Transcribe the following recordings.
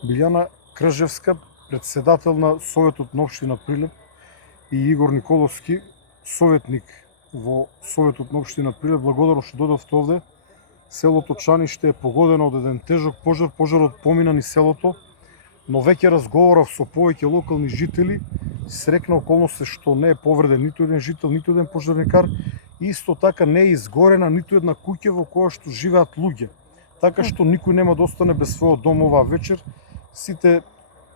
Билјана Кржевска, председател на Советот на општина Прилеп, и Игор Николовски, советник во Советот на општина Прилеп, благодарам што дојдовте овде. Селото Чаниште е погодено од еден тежок пожар. Пожарот помина низ селото, но веќе разговарав со повеќе локални жители. Срекна околност е што не е повреден ниту еден жител, ниту еден пожарникар. Исто така не е изгорена ниту една куќа во која што живеат луѓе. Така што никој нема да остане без својот дом оваа вечер. Сите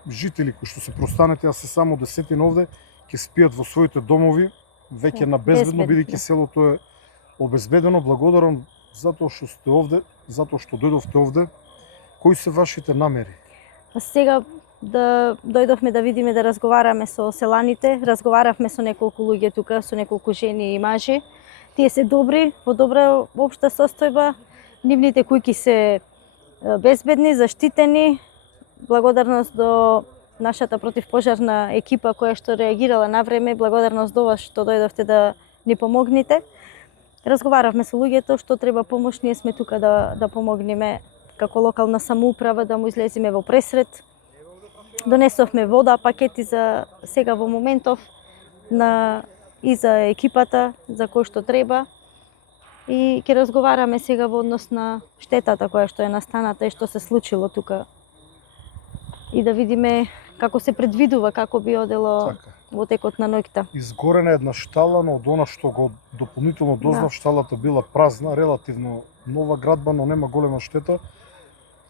жители кои што се простанете, а се само 10 овде, ќе спијат во своите домови, веќе на безбедно, бидејќи селото е обезбедено. Благодарам затоа што сте овде, затоа што дојдовте овде. Кои се вашите намери? Сега дојдовме да видиме, да разговараме со селаните. Разговаравме со неколку луѓе тука, со неколку жени и мажи. Тие се добри, во добра општа состојба. Нивните куќи се безбедни, заштитени. Благодарност до нашата противпожарна екипа која што реагирала на време. Благодарност до вас што дојдовте да ни помогнете. Разговаравме со луѓето што треба помош, ние сме тука да помогнеме како локална самоуправа, да му излеземе во пресред. Донесовме вода, пакети за сега во моментов и за екипата за кој што треба. И ќе разговараме сега во однос на штетата која што е настаната и што се случило тука. И да видиме како се предвидува, како би одело во текот на ноќта. Изгорена една штала, но од она што го дополнително дознав, шталата била празна, релативно нова градба, но нема голема штета.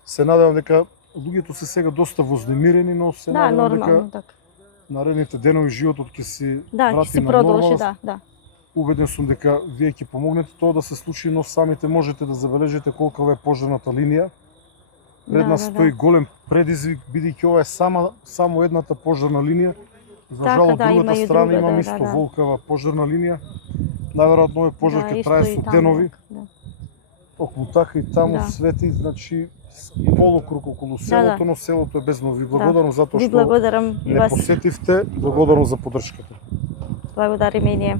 Се надевам дека луѓето се сега доста вознемирени, но се надевам дека наредните денови животот ќе си врати на нормалност. Убеден сум дека вие ќе помогнете тоа да се случи, но самите можете да забележите колкава е пожарната линија. Пред нас стои голем предизвик, бидејќи ова е само едната пожарна линија. За жал, од другата страна има исто волкава пожарна линија. Наверојатно овој пожар ќе трае со денови. Околу така и таму свети, значи полукруг околу селото, но селото е безбедно. Ви благодарам затоа што не посетивте, благодарам за поддршката. Благодариме и ние.